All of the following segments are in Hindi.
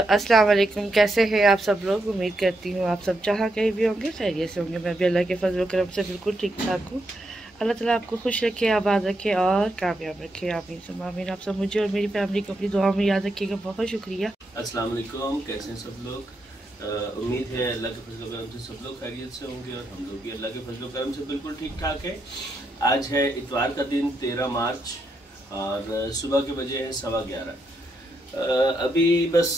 अस्सलाम वालेकुम। कैसे हैं आप सब लोग? उम्मीद करती हूँ आप सब जहाँ कहीं भी होंगे खैरियत से होंगे। मैं भी अल्लाह के फजल करम से बिल्कुल ठीक ठाक हूँ। अल्लाह ताला आपको खुश रखे, आबाद रखे और कामयाब रखे। आमीन सुम्मा आमीन। आप सब मुझे और मेरी फैमिली को अपनी दुआ में याद रखिएगा। बहुत शुक्रिया। अस्सलाम वालेकुम, कैसे हैं सब लोग? उम्मीद है अल्लाह के फजल करम से सब लोग खैरियत से होंगे और हम लोग भी अल्लाह के फजल करम से बिल्कुल ठीक ठाक है। आज है इतवार का दिन 13 मार्च और सुबह के बजे हैं 11:15। अभी बस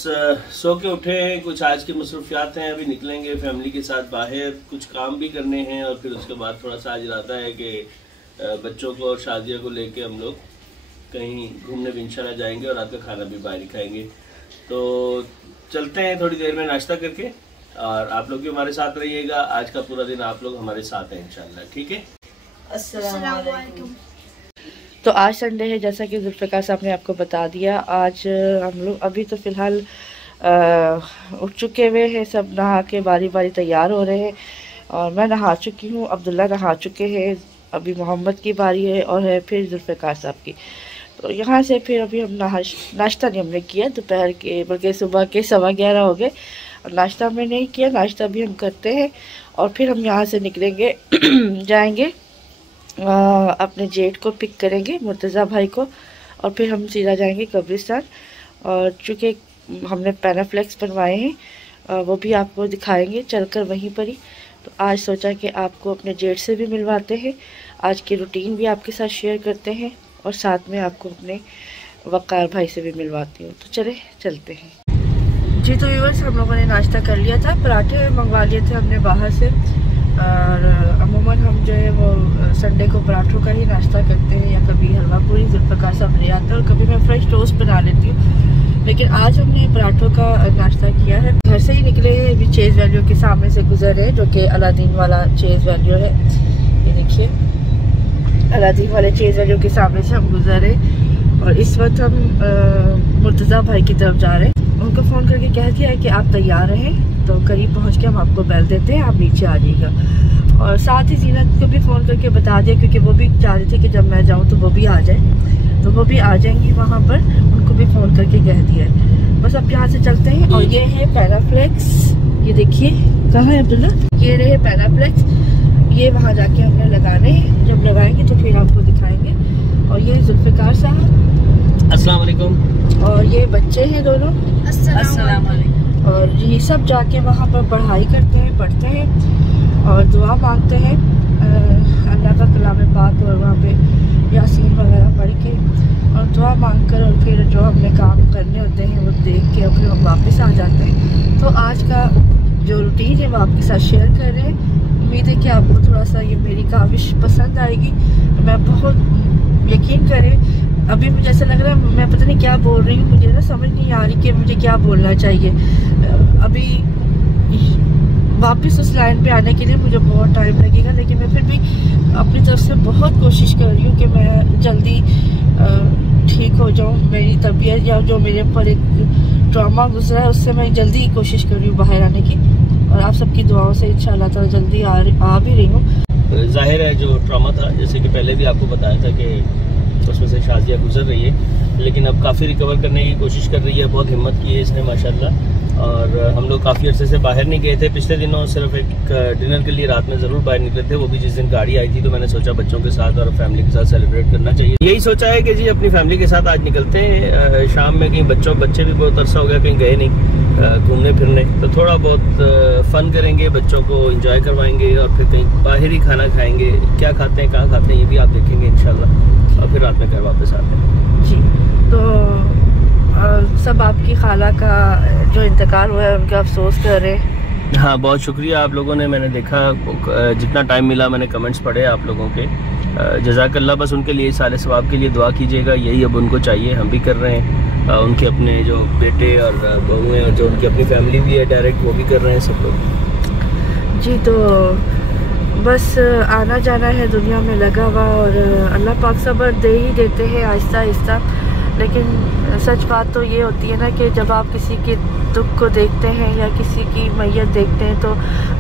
सो के उठे हैं। कुछ आज की मसरूफियात हैं, अभी निकलेंगे फैमिली के साथ बाहर, कुछ काम भी करने हैं और फिर उसके बाद थोड़ा सा आज इरादा है कि बच्चों को और शादिया को लेके हम लोग कहीं घूमने भी इंशाल्लाह जाएंगे और रात का खाना भी बाहर ही खाएंगे। तो चलते हैं थोड़ी देर में नाश्ता करके और आप लोग भी हमारे साथ रहिएगा। आज का पूरा दिन आप लोग हमारे साथ हैं इंशाल्लाह, ठीक है? अस्सलाम वालेकुम। तो आज संडे है, जैसा कि जुल्फ़िकार साहब ने आपको बता दिया। आज हम लोग अभी तो फ़िलहाल उठ चुके हुए हैं, सब नहा के बारी बारी तैयार हो रहे हैं और मैं नहा चुकी हूँ, अब्दुल्ला नहा चुके हैं, अभी मोहम्मद की बारी है और है फिर जुल्फ़िकार साहब की। तो यहाँ से फिर अभी हम नाश्ता नहीं हमने किया दोपहर के, बल्कि सुबह के 11:15 हो गए और नाश्ता हमने नहीं किया। नाश्ता भी हम करते हैं और फिर हम यहाँ से निकलेंगे जाएंगे अपने जेठ को पिक करेंगे, मुर्तज़ा भाई को, और फिर हम सीधा जाएंगे कब्रिस्तान। और चूँकि हमने पैनाफ्लेक्स बनवाए हैं वो भी आपको दिखाएंगे चलकर वहीं पर ही। तो आज सोचा कि आपको अपने जेठ से भी मिलवाते हैं, आज की रूटीन भी आपके साथ शेयर करते हैं और साथ में आपको अपने वक़ार भाई से भी मिलवाती हूँ। तो चले चलते हैं जी। तो व्यूअर्स, हम लोगों ने नाश्ता कर लिया था, पराठे मंगवा लिए थे हमने बाहर से और अमूमन हम जो है वो संडे को पराठों का ही नाश्ता करते हैं या कभी हलवा पूरी जुल्फ़िकार साहब ले आते हैं और कभी मैं फ्रेश टोस्ट बना लेती हूँ। लेकिन आज हमने पराठों का नाश्ता किया है। घर से ही निकले हैं, अभी चेज़ वैल्यू के सामने से गुजरे हैं, जो कि अलादीन वाला चेज़ वैल्यू है। ये देखिए, अलादीन वाले चेज़ वैल्यू के सामने से हम गुजरे और इस वक्त हम मुर्तज़ा भाई की तरफ जा रहे हैं। उनको फ़ोन करके कह दिया है कि आप तैयार रहें, तो करीब पहुंच के हम आपको बेल देते हैं, आप नीचे आ जाइएगा। और साथ ही जीनत को भी फ़ोन करके बता दिया, क्योंकि वो भी चाह रही थी कि जब मैं जाऊं तो वो भी आ जाए, तो वो भी आ जाएंगी वहां पर, उनको भी फ़ोन करके कह दिया है। बस अब यहाँ से चलते हैं। और ये है पैनाफ्लेक्स, ये देखिए कहाँ है अब्दुल्ला, ये रहे पैनाफ्लेक्स, ये वहाँ जाके हमने लगाने हैं, जब लगाएंगे तो फिर आपको दिखाएंगे। और ये जुल्फ़िकार साहब, अस्सलाम वालेकुम, और ये बच्चे हैं दोनों, अस्सलाम वालेकुम। और ये सब जाके वहाँ पर पढ़ाई करते हैं, पढ़ते हैं और दुआ मांगते हैं अल्लाह का कलाम पाक, और वहाँ पे यासीन वगैरह पढ़ के और दुआ मांग कर और फिर जो हमने काम करने होते हैं वो देख के और फिर हम वापस आ जाते हैं। तो आज का जो रूटीन है वो आपके साथ शेयर कर रहे हैं। उम्मीद है कि आपको थोड़ा सा ये मेरी काविश पसंद आएगी। मैं बहुत यकीन करें, अभी मुझे ऐसा लग रहा है मैं पता नहीं क्या बोल रही हूँ, मुझे ना समझ नहीं आ रही कि मुझे क्या बोलना चाहिए। अभी वापस उस लाइन पे आने के लिए मुझे बहुत टाइम लगेगा, लेकिन मैं फिर भी अपनी तरफ से बहुत कोशिश कर रही हूँ कि मैं जल्दी ठीक हो जाऊँ। मेरी तबीयत या जो मेरे पर एक ट्रॉमा गुजरा है उससे मैं जल्दी कोशिश कर रही हूँ बाहर आने की, और आप सबकी दुआओं से इंशाल्लाह ताला जल्दी आ भी रही हूँ। जाहिर है जो ट्रॉमा था, जैसे कि पहले भी आपको बताया था कि उसमें से शाजिया गुजर रही है, लेकिन अब काफ़ी रिकवर करने की कोशिश कर रही है। बहुत हिम्मत की है इसने माशाल्लाह। और हम लोग काफ़ी अर्से से बाहर नहीं गए थे पिछले दिनों, सिर्फ एक डिनर के लिए रात में ज़रूर बाहर निकले थे, वो भी जिस दिन गाड़ी आई थी। तो मैंने सोचा बच्चों के साथ और फैमिली के साथ सेलिब्रेट करना चाहिए, यही सोचा है कि जी अपनी फैमिली के साथ आज निकलते हैं शाम में कहीं। बच्चे भी बहुत अरसा हो गया कहीं गए नहीं घूमने फिरने, तो थोड़ा बहुत फ़न करेंगे, बच्चों को इंजॉय करवाएंगे और फिर कहीं बाहर ही खाना खाएंगे। क्या खाते हैं, कहाँ खाते हैं, ये भी आप देखेंगे इंशाल्लाह, और फिर रात में घर वापस आते हैं जी। तो सब आपकी खाला का जो इंतकाल हुआ है उनका अफसोस कर रहे हैं। हाँ, बहुत शुक्रिया आप लोगों ने, मैंने देखा जितना टाइम मिला मैंने कमेंट्स पढ़े आप लोगों के, जज़ाकल्लाह। बस उनके लिए साले सवाब के लिए दुआ कीजिएगा, यही अब उनको चाहिए, हम भी कर रहे हैं। उनके अपने जो बेटे और बहू हैं और जो उनकी अपनी फैमिली भी है डायरेक्ट, वो भी कर रहे हैं सब लोग जी। तो बस आना जाना है दुनिया में लगा हुआ, और अल्लाह पाक सब्र दे ही देते हैं आहिस्ता आहिस्ता। लेकिन सच बात तो ये होती है ना कि जब आप किसी के दुख को देखते हैं या किसी की मैयत देखते हैं तो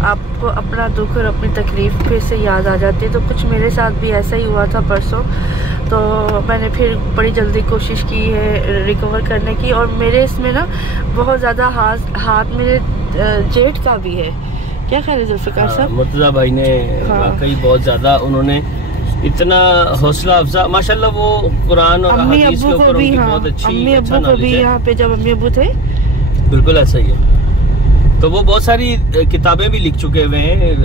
आपको अपना दुख और अपनी तकलीफ़ फिर से याद आ जाती है। तो कुछ मेरे साथ भी ऐसा ही हुआ था परसों। तो मैंने फिर बड़ी जल्दी कोशिश की है रिकवर करने की। और मेरे इसमें ना बहुत ज़्यादा हाथ मेरे जेठ का भी है। क्या ख्याल है जुल्फ़िकार साहब? मुर्तज़ा भाई ने वाकई बहुत ज़्यादा, उन्होंने इतना हौसला अफजा माशाल्लाह, वो कुरान और हदीस के ऊपर उनकी बहुत अच्छी, अम्मी अब्बू को भी यहाँ पे जब अम्मी अब्बू थे, बिल्कुल ऐसा ही है। तो वो बहुत सारी किताबें भी लिख चुके हुए हैं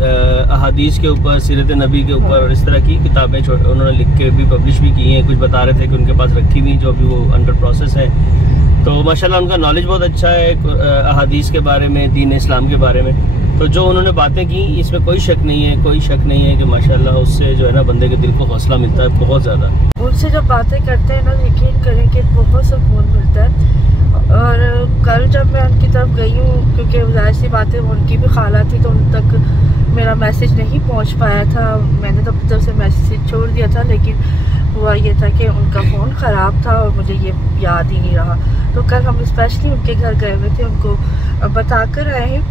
अहादीस के ऊपर, सीरत नबी के ऊपर, और इस तरह की किताबें उन्होंने लिख के भी पब्लिश भी की हैं। कुछ बता रहे थे कि उनके पास रखी हुई जो अभी वो अंडर प्रोसेस है। तो माशाल्लाह उनका नॉलेज बहुत अच्छा है अहादीस के बारे में, दीन इस्लाम के बारे में। तो जो उन्होंने बातें की इसमें कोई शक नहीं है कि माशाल्लाह उससे जो है ना बंदे के दिल को हौसला मिलता है बहुत ज़्यादा। उनसे जब बातें करते हैं ना, यकीन करें कि बहुत सुकून मिलता है। और कल जब मैं उनकी तरफ गई हूँ, क्योंकि ज़ाहिर सी बात है उनकी भी खाला थी, तो उन तक मेरा मैसेज नहीं पहुँच पाया था। मैंने तो अपनी तरफ से मैसेज छोड़ दिया था, लेकिन हुआ ये था कि उनका फ़ोन ख़राब था और मुझे ये याद ही नहीं रहा। तो कल हम स्पेशली उनके घर गए हुए थे, उनको बता कर आए हैं।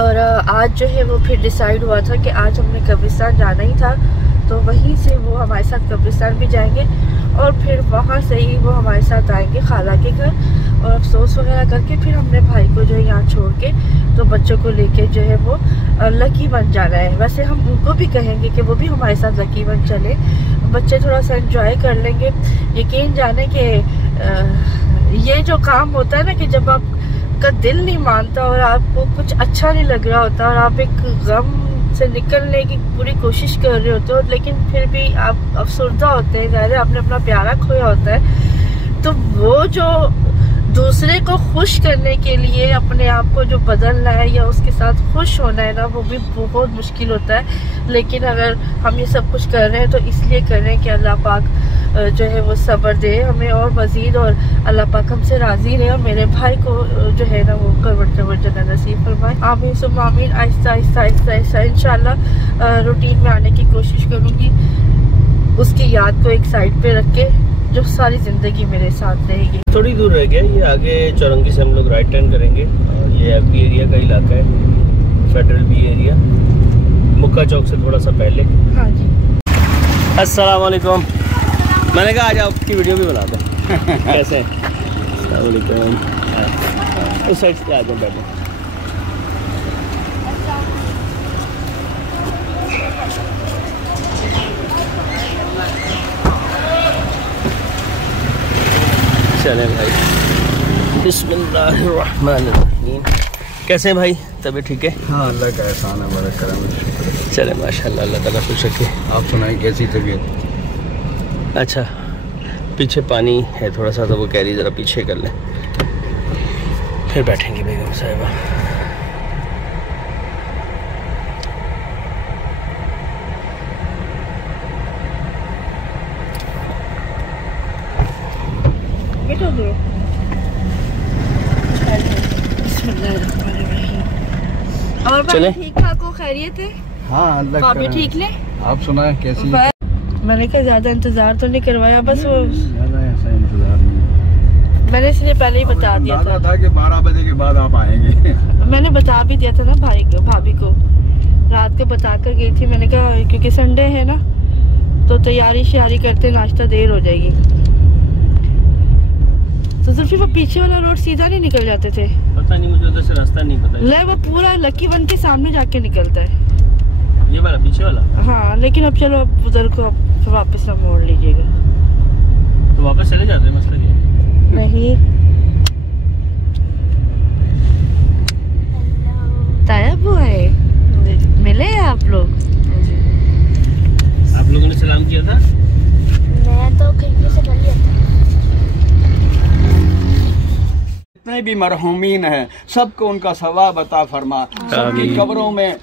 और आज जो है वो फिर डिसाइड हुआ था कि आज हमने कब्रिस्तान जाना ही था, तो वहीं से वो हमारे साथ कब्रिस्तान भी जाएंगे और फिर वहाँ से ही वो हमारे साथ आएंगे खाला के घर। और अफसोस वगैरह करके फिर हमने भाई को जो है यहाँ छोड़ के तो बच्चों को लेके जो है वो लकी बन जाना है। वैसे हम उनको भी कहेंगे कि वो भी हमारे साथ लकी बन चले, बच्चे थोड़ा सा एंजॉय कर लेंगे। यकीन जाने कि ये जो काम होता है ना कि जब आपका दिल नहीं मानता और आपको कुछ अच्छा नहीं लग रहा होता और आप एक गम से निकलने की पूरी कोशिश कर रहे होते हो, लेकिन फिर भी आप अफसरदा होते हैं, ज़ाहिर है आपने अपना प्यारा खोया होता है। तो वो जो दूसरे को खुश करने के लिए अपने आप को जो बदलना है या उसके साथ खुश होना है ना, वो भी बहुत मुश्किल होता है। लेकिन अगर हम ये सब कुछ कर रहे हैं तो इसलिए कर रहे हैं कि अल्लाह पाक जो है वो सब्र दे हमें और मज़ीद, और अल्लाह पाक हमसे राज़ी रहे और मेरे भाई को जो है ना वो करवट जन्नत नसीब फरमाए। आमीन सुम्मा आमीन। आहिस्ता आहिस्ता आहिस्ता आहिस्ता इंशाल्लाह रूटीन में आने की कोशिश करूँगी, उसकी याद को एक साइड पे रख के जो सारी ज़िंदगी मेरे साथ रहेगी। थोड़ी दूर रह गया, ये आगे चौरंगी से हम लोग राइट टर्न करेंगे और ये एफबी एरिया का इलाका है, फेडरल बी एरिया, मुक्का चौक से थोड़ा सा पहले। हाँ जी। अस्सलाम वालेकुम। मैंने कहा आज आपकी वीडियो भी बना दें। कैसे हैं? अस्सलाम वालेकुम। उस साइड से आ जाओ, बैठो। चले भाई, बिस्मिल्लाहिर्रहमानिर्रहीम। कैसे हैं भाई, तबीयत ठीक है? हाँ, अल्लाह का एहसान है, बड़ा करम है। चले माशाल्लाह, अल्लाह ताला खुश रखे। आप सुनाएं कैसी तबीयत? अच्छा, पीछे पानी है थोड़ा सा, तो वो कैरी ज़रा पीछे कर लें, फिर बैठेंगे बेगम साहिबा। और भाई ठीक ठाक हो, खैरियत है? हाँ, अल्लाह भाभी ठीक ले? आप सुनाएं कैसी? मैंने कहा ज़्यादा इंतज़ार तो नहीं करवाया, बस वो ज़्यादा ऐसा इंतज़ार नहीं, मैंने इसलिए पहले ही बता दिया था कि 12 बजे के बाद आप आएंगे। मैंने बता भी दिया था ना भाभी को, रात को बता कर गई थी। मैंने कहा क्योंकि संडे है ना, तो तैयारी श्यारी करते नाश्ता देर हो जाएगी। तो सिर्फ वो पीछे वाला रोड सीधा नहीं निकल जाते थे? पता नहीं, मुझे उधर से रास्ता नहीं पता। ले वो पूरा लकी वन के सामने जाके निकलता है, ये वाला पीछे वाला। हाँ, लेकिन अब चलो अब उधर को अब वापस ना मोड़ लीजिएगा। तो वापस चले जाते हैं, मसला क्या है? नहीं, ताया बुआ है, मिले आप लोग? आप लोगों ने सलाम किया था? मैं तो खिड़की से कर लिया था। जितने भी मरहूमीन हैं सबको उनका सवाब अता फरमा, सबकी कब्रों में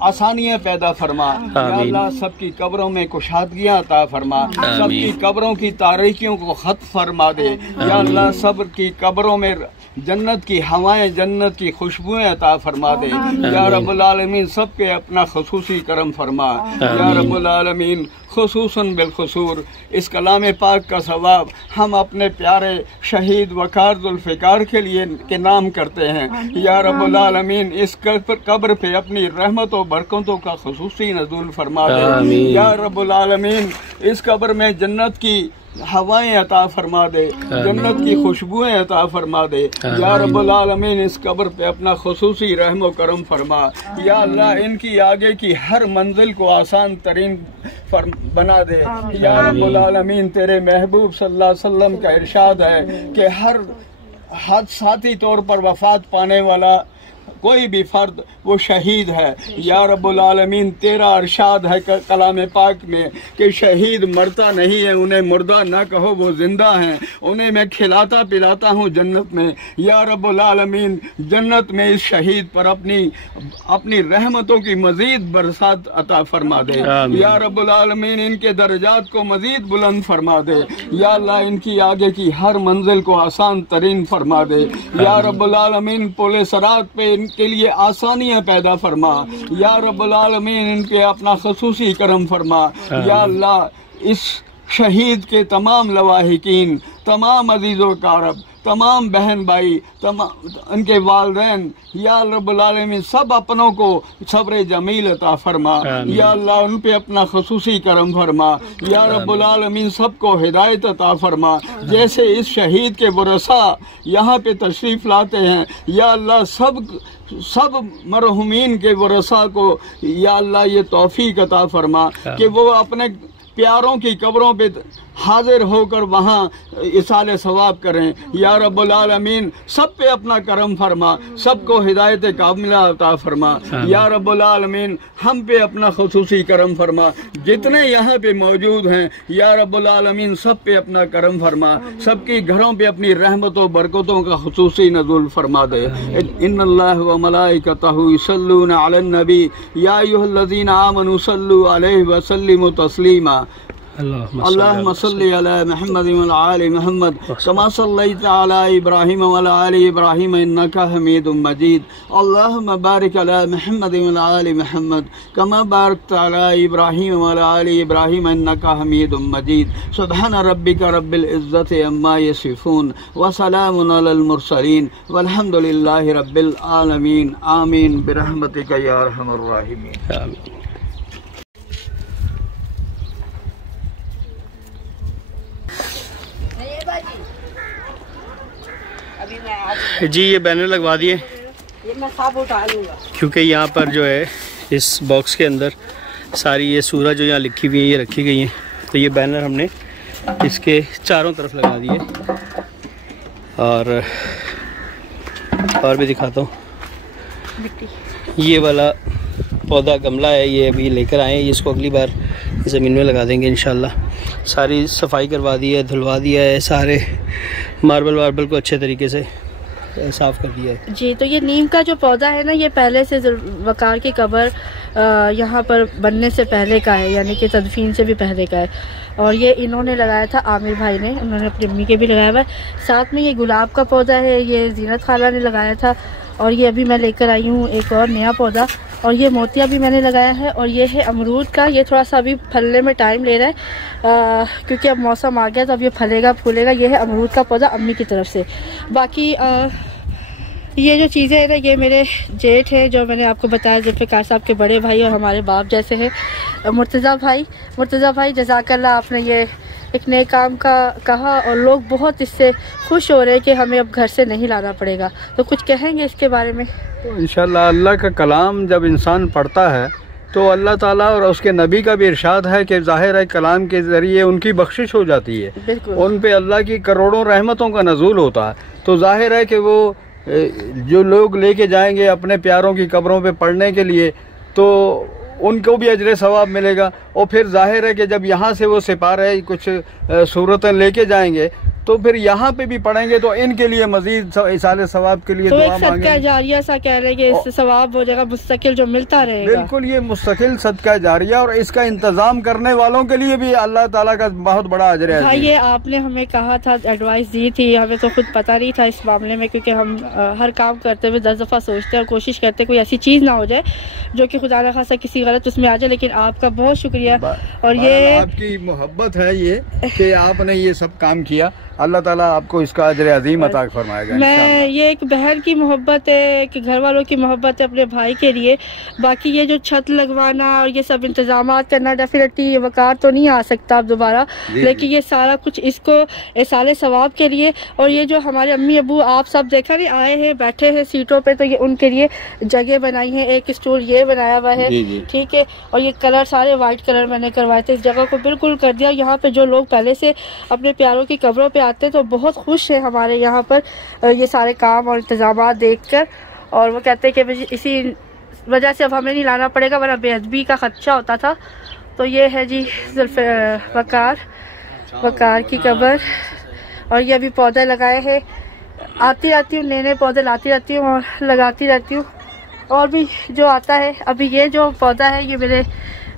आसानियाँ पैदा फरमा, या अल्लाह सबकी कब्रों में कुशादगियाँ अता फरमा, सबकी कब्रों की तारीकियों को खत्म फरमा दे, या अल्लाह सब की कब्रों में जन्नत की हवाएं, जन्नत की खुशबुएं अता फरमा दे। या रब्बुल आलमीन सब पे अपना खसूसी करम फरमा। या रब्बुल आलमीन खुसूसन बिलखुसूर इस कलाम पाक का सवाब हम अपने प्यारे शहीद वकार जुल्फ़िकार के लिए के नाम करते हैं। या रब्बुल आलमीन इस कब्र पे अपनी रहमत और बरकतों का खुसूसी नज़ूल फरमा दे। या रब्बुल आलमीन इस कब्र में जन्नत की हवाएं अता फरमा दे, जन्नत की खुशबुएं अता फरमा दे। या रब्बुल आलमीन इस कब्र पे अपना खुसूसी रहम करम फरमा। या अल्लाह इनकी आगे की हर मंजिल को आसान तरीन बना दे। या रब्बुल आलमीन तेरे महबूब सल्लल्लाहु अलैहि वसल्लम का इरशाद है कि हर हादसाती तौर पर वफात पाने वाला कोई भी फर्द वो शहीद है। या रब्बुल आलमीन तेरा इरशाद है कलाम पाक में कि शहीद मरता नहीं है, उन्हें मुर्दा ना कहो वो जिंदा हैं, उन्हें मैं खिलाता पिलाता हूँ जन्नत में। या रब्बुल आलमीन जन्नत में इस शहीद पर अपनी रहमतों की मजीद बरसात अता फरमा दे। या रब्बुल आलमीन इनके दर्जात को मजीद बुलंद फरमा दे। या अल्लाह इनकी आगे की हर मंजिल को आसान तरीन फरमा दे। या रब्बुल आलमीन पुल सरात पे इनके लिए आसानियां पैदा फरमा। या रब्बुल आलमीन इनके अपना खसूसी करम फरमा। या अल्लाह इस शहीद के तमाम लवाहिकीन, तमाम अजीज़ो कारब, तमाम बहन भाई, तमाम उनके वालिदैन, या रब्बुल आलमीन सब अपनों को सब्र जमील अता फरमा। या अल्लाह उन पे अपना खसूसी करम फरमा। या रब्बुल आलमीन सबको हिदायत अता फरमा। जैसे इस शहीद के वरसा यहाँ पे तशरीफ लाते हैं, या अल्लाह सब मरहुमीन के वरसा को या अल्लाह ये तौफीक अता फरमा कि वो अपने प्यारों की कब्रों पे हाजिर होकर वहाँ इसाले सवाब करें। या रब्बुल आलमीन सब पे अपना करम फरमा, सबको हिदायत कामिला अता फरमा। या रब्बुल आलमीन हम पे अपना खुसूसी करम फरमा। जितने यहाँ पे मौजूद हैं या रब्बुल आलमीन सब पे अपना करम फरमा, सबकी घरों पे अपनी रहमतों बरकतों का खुसूसी नज़ुल फरमा दे। इन्नल्लाह व मलाइकतहु युसल्लूना अलन नबी या अय्युहल्लज़ीना आमनू सल्लू अलैहि व सल्लिमू तस्लीमा। अल्लाहुम्मा सल्लि अला मुहम्मद व अला आलि मुहम्मद कमा सल्लैता अला इब्राहीम व अला आलि इब्राहीम इन्नका हमीदुम मजीद। अल्लाहुम्मा बारिक अला मुहम्मद व अला आलि मुहम्मद कमा बारकता अला इब्राहीम व अला आलि इब्राहीम इन्नका हमीदुम मजीद। सुब्हान रब्बिका रब्बिल इज्जति अम्मा यसिफून व सलामुन अलल मुरसलीन वल्हम्दुलिल्लाहि रब्बिल आलमीन। आमीन बिरहमतिका या अरहमर राहिमीन। जी ये बैनर लगवा दिए, ये मैं सब उठा लूँगा क्योंकि यहाँ पर जो है इस बॉक्स के अंदर सारी ये सूरह जो यहाँ लिखी हुई है ये रखी गई हैं। तो ये बैनर हमने इसके चारों तरफ लगा दिए। और भी दिखाता हूँ, ये वाला पौधा गमला है, ये अभी लेकर आए हैं, इसको अगली बार ज़मीन में लगा देंगे इंशाल्लाह। सारी सफाई करवा दी है, धुलवा दिया है, सारे मार्बल को अच्छे तरीके से साफ़ कर दिया है जी। तो ये नीम का जो पौधा है ना, ये पहले से वकार की कब्र यहाँ पर बनने से पहले का है, यानी कि तदफीन से भी पहले का है। और ये इन्होंने लगाया था, आमिर भाई ने, उन्होंने अपनी अम्मी के भी लगाया हुआ है। साथ में ये गुलाब का पौधा है, ये जीनत खाला ने लगाया था। और ये अभी मैं लेकर आई हूँ एक और नया पौधा, और ये मोतिया भी मैंने लगाया है। और ये है अमरूद का, ये थोड़ा सा अभी फलने में टाइम ले रहा है क्योंकि अब मौसम आ गया तो अब ये फलेगा फूलेगा। ये है अमरूद का पौधा अम्मी की तरफ से। बाकी ये जो चीज़ें हैं ना, ये मेरे जेठ हैं, जो मैंने आपको बताया जुल्फ़िकार साहब के बड़े भाई और हमारे बाप जैसे हैं, मुर्तज़ा भाई जज़ाकल्लाह। आपने ये एक नए काम का कहा और लोग बहुत इससे खुश हो रहे हैं कि हमें अब घर से नहीं लाना पड़ेगा। तो कुछ कहेंगे इसके बारे में? तो इंशाअल्लाह अल्लाह का कलाम जब इंसान पढ़ता है तो अल्लाह ताला और उसके नबी का भी इरशाद है कि ज़ाहिर है कलाम के ज़रिए उनकी बख्शिश हो जाती है, उन पे अल्लाह की करोड़ों रहमतों का नज़ूल होता है। तो ज़ाहिर है कि वो जो लोग लेके जाएंगे अपने प्यारों की कब्रों पे पढ़ने के लिए तो उनको भी अजर सवाब मिलेगा। और फिर जाहिर है कि जब यहाँ से वो सिपारे कुछ सूरतें लेके जाएंगे तो फिर यहाँ पे भी पढ़ेंगे तो इनके लिए मजीद इसाले सवाब के लिए तो दुआ एक सदका मांगेंगे। जारिया सा कह रहे हैं कि सवाब हो जाएगा मुस्तकिल जो मिलता रहेगा। बिल्कुल, ये मुस्तकिल सदका जारिया और इसका इंतजाम करने वालों के लिए भी अल्लाह ताला का बहुत बड़ा अजर है। भाई ये आपने हमें कहा था, एडवाइस दी थी, हमें तो खुद पता नहीं था इस मामले में, क्योंकि हम हर काम करते हुए 10 दफ़ा सोचते हैं और कोशिश करते हैं कोई ऐसी चीज़ ना हो जाए जो कि खुदा न खासा किसी गलत उसमें आ जाए। लेकिन आपका बहुत शुक्रिया और ये आपकी मोहब्बत है ये कि आपने ये सब काम किया। अल्लाह ताला आपको इसका अजर अजीम अता फरमाएगा। मैं ये एक बहन की मोहब्बत है कि घर वालों की मोहब्बत है अपने भाई के लिए। बाकी ये जो छत लगवाना और ये सब इंतजाम करना, डेफिनेटली वकार तो नहीं आ सकता अब दोबारा, लेकिन ये सारा कुछ इसको साले सवाब के लिए। और ये जो हमारे अम्मी अबू आप सब देखा नहीं आए हैं, बैठे हैं सीटों पे, तो ये उनके लिए जगह बनाई है। एक स्टूल ये बनाया हुआ है, ठीक है। और ये कलर सारे वाइट कलर मैंने करवाए थे, इस जगह को बिल्कुल कर दिया। यहाँ पे जो लोग पहले से अपने प्यारों की कब्रों पे आते तो बहुत खुश है हमारे यहाँ पर ये सारे काम और इंतजाम देखकर। और वो कहते हैं कि इसी वजह से अब हमें नहीं लाना पड़ेगा, वरना बेअदबी का खदशा होता था। तो ये है जी वकार की कब्र। और ये अभी पौधे लगाए हैं, आती रहती हूँ, नए नए पौधे लाती रहती हूँ और लगाती रहती हूँ। और भी जो आता है, अभी ये जो पौधा है ये मेरे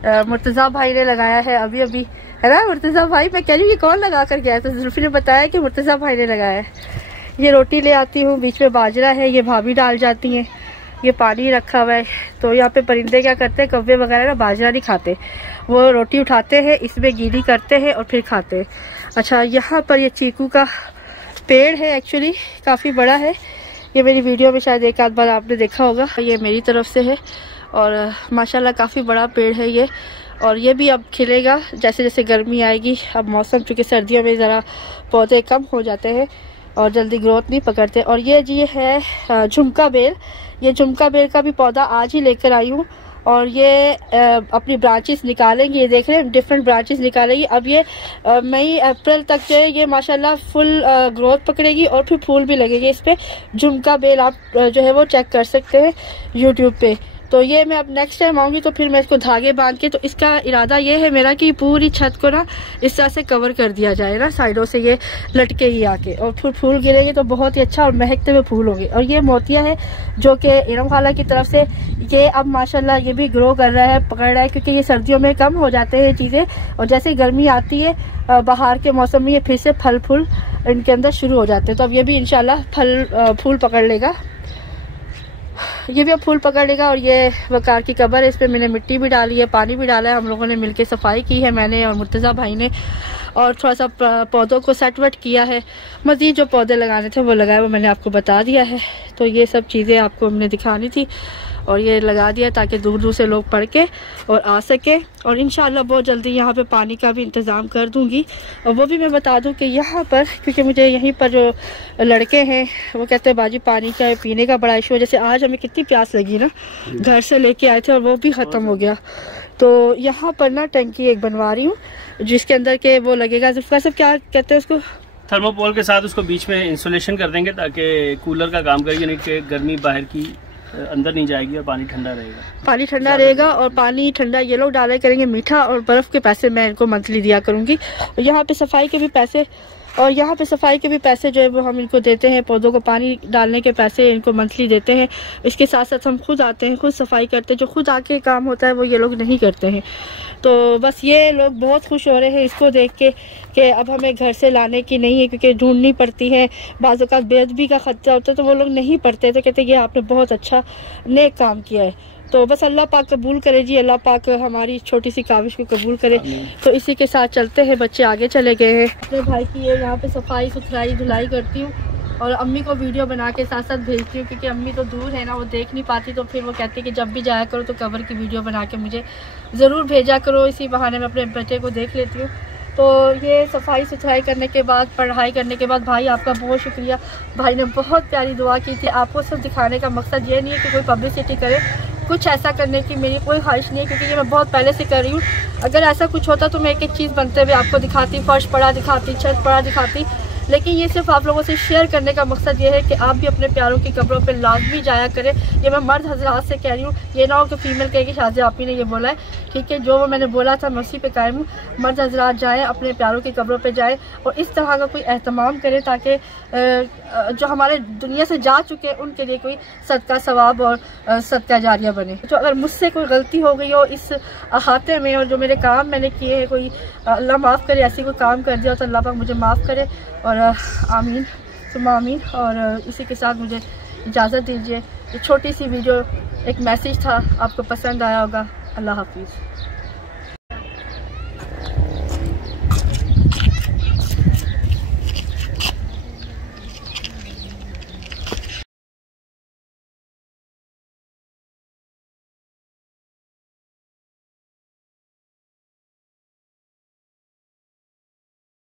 मुर्तज़ा भाई ने लगाया है अभी अभी, है ना मुर्तज़ा भाई? मैं कह रही हूँ ये कौन लगा कर गया? तो जुल्फी ने बताया कि मुर्तज़ा भाई ने लगाया है। ये रोटी ले आती हूँ, बीच में बाजरा है, ये भाभी डाल जाती हैं। ये पानी रखा हुआ है। तो यहाँ पे परिंदे क्या करते हैं, कौवे वगैरह ना बाजरा नहीं खाते, वो रोटी उठाते हैं, इसमें गीली करते हैं और फिर खाते हैं। अच्छा, यहाँ पर ये चीकू का पेड़ है, एक्चुअली काफ़ी बड़ा है। ये मेरी वीडियो में शायद एक आध बार आपने देखा होगा। ये मेरी तरफ से है और माशाल्लाह काफ़ी बड़ा पेड़ है ये। और ये भी अब खिलेगा जैसे जैसे गर्मी आएगी। अब मौसम चूँकि सर्दियों में ज़रा पौधे कम हो जाते हैं और जल्दी ग्रोथ नहीं पकड़ते। और ये जी है झुमका बेल। ये झुमका बेल का भी पौधा आज ही लेकर आई हूँ और ये अपनी ब्रांचेस निकालेंगी। ये देख रहे हैं, डिफरेंट ब्रांचेस निकालेगी। अब ये मई अप्रैल तक जो है ये माशाल्लाह फुल ग्रोथ पकड़ेगी और फिर फूल भी लगेंगे इस पे। झुमका बेल आप जो है वो चेक कर सकते हैं यूट्यूब पे। तो ये मैं अब नेक्स्ट टाइम आऊँगी तो फिर मैं इसको धागे बांध के, तो इसका इरादा ये है मेरा कि पूरी छत को ना इस तरह से कवर कर दिया जाए ना, साइडों से ये लटके ही आके, और फिर फूल गिरेंगे तो बहुत ही अच्छा और महकते हुए फूल होंगे। और ये मोतिया है जो कि इरम खाला की तरफ से, ये अब माशाल्लाह ये भी ग्रो कर रहा है, पकड़ रहा है, क्योंकि ये सर्दियों में कम हो जाते हैं चीज़ें और जैसे गर्मी आती है बाहर के मौसम में ये फिर से फल फूल इनके अंदर शुरू हो जाते हैं। तो अब ये भी इंशाल्लाह फूल पकड़ लेगा, ये भी अब फूल पकड़ लेगा। और ये वकार की कब्र है, इस पर मैंने मिट्टी भी डाली है, पानी भी डाला है, हम लोगों ने मिलके सफाई की है, मैंने और मुर्तज़ा भाई ने, और थोड़ा सा पौधों को सेट वेट किया है। मज़ीद जो पौधे लगाने थे वो लगाए, वो मैंने आपको बता दिया है। तो ये सब चीज़ें आपको हमने दिखानी थी और ये लगा दिया ताकि दूर दूर से लोग पढ़ के और आ सके। और इंशाल्लाह बहुत जल्दी यहाँ पे पानी का भी इंतज़ाम कर दूँगी। और वो भी मैं बता दूँ कि यहाँ पर, क्योंकि मुझे यहीं पर जो लड़के हैं वो कहते हैं बाजी पानी का पीने का बड़ा इशू है। जैसे आज हमें कितनी प्यास लगी ना, घर से लेके आए थे और वो भी ख़त्म हो गया। तो यहाँ पर ना टंकी एक बनवा रही हूँ जिसके अंदर के वो लगेगा, सब क्या कहते हैं उसको, थर्मोपोल के साथ उसको बीच में इंसुलेशन कर देंगे ताकि कूलर का काम करेगी, यानी कि गर्मी बाहर की अंदर नहीं जाएगी और पानी ठंडा रहेगा। पानी ठंडा रहेगा और पानी ठंडा ये लोग डाला करेंगे मीठा, और बर्फ़ के पैसे मैं इनको मंथली दिया करूँगी। और यहाँ पे सफाई के भी पैसे, और यहाँ पे सफाई के भी पैसे जो है वो हम इनको देते हैं, पौधों को पानी डालने के पैसे इनको मंथली देते हैं। इसके साथ साथ हम खुद आते हैं, खुद सफाई करते हैं, जो खुद आके काम होता है वो ये लोग नहीं करते हैं। तो बस ये लोग बहुत खुश हो रहे हैं इसको देख के कि अब हमें घर से लाने की नहीं है, क्योंकि ढूंढनी पड़ती है, बाज़ औक़ात बेअदबी का खतरा होता है, तो वो लोग नहीं पढ़ते। तो कहते हैं ये आपने बहुत अच्छा नेक काम किया है। तो बस अल्लाह पाक कबूल करे जी, अल्लाह पाक हमारी छोटी सी काविश को कबूल करे। तो इसी के साथ चलते हैं, बच्चे आगे चले गए हैं। अपने भाई की ये यहाँ पे सफाई सुथराई धुलाई करती हूँ और अम्मी को वीडियो बना के साथ साथ भेजती हूँ, क्योंकि अम्मी तो दूर है ना, वो देख नहीं पाती। तो फिर वो कहती है कि जब भी जाया करो तो कवर की वीडियो बना के मुझे ज़रूर भेजा करो, इसी बहाने मैं अपने बच्चे को देख लेती हूँ। तो ये सफाई सुथराई करने के बाद, पढ़ाई करने के बाद, भाई आपका बहुत शुक्रिया, भाई ने बहुत प्यारी दुआ की थी। आपको सिर्फ दिखाने का मकसद ये नहीं है कि कोई पब्लिसिटी करे, कुछ ऐसा करने की मेरी कोई ख्वाहिश नहीं है, क्योंकि ये मैं बहुत पहले से कर रही हूँ। अगर ऐसा कुछ होता तो मैं एक एक चीज़ बनते हुए आपको दिखाती, फर्श पड़ा दिखाती, छत पड़ा दिखाती, लेकिन ये सिर्फ आप लोगों से शेयर करने का मकसद ये है कि आप भी अपने प्यारों की कब्रों पर लाजमी जाया करें। ये मैं मर्द हजरात से कह रही हूँ, ये ना हो कि फ़ीमेल कहेगी शाज़िया आपी ने ये बोला है, ठीक है। जो वो मैंने बोला था मैं उसी पे कायम हूँ। मर्द हजरात जाएँ, अपने प्यारों की कब्रों पर जाएँ और इस तरह का कोई एहतमाम करें ताकि जो हमारे दुनिया से जा चुके हैं उनके लिए कोई सदका सवाब और सदका जारिया बने। तो अगर मुझसे कोई गलती हो गई हो इस अहाते में और जो मेरे काम मैंने किए हैं, कोई अल्लाह माफ़ करे, ऐसी कोई काम कर दिया तो अल्लाह पाक मुझे माफ़ करे और आमीन सुम्मा आमीन। और इसी के साथ मुझे इजाज़त दीजिए। ये छोटी सी वीडियो एक मैसेज था, आपको पसंद आया होगा। अल्लाह हाफिज़।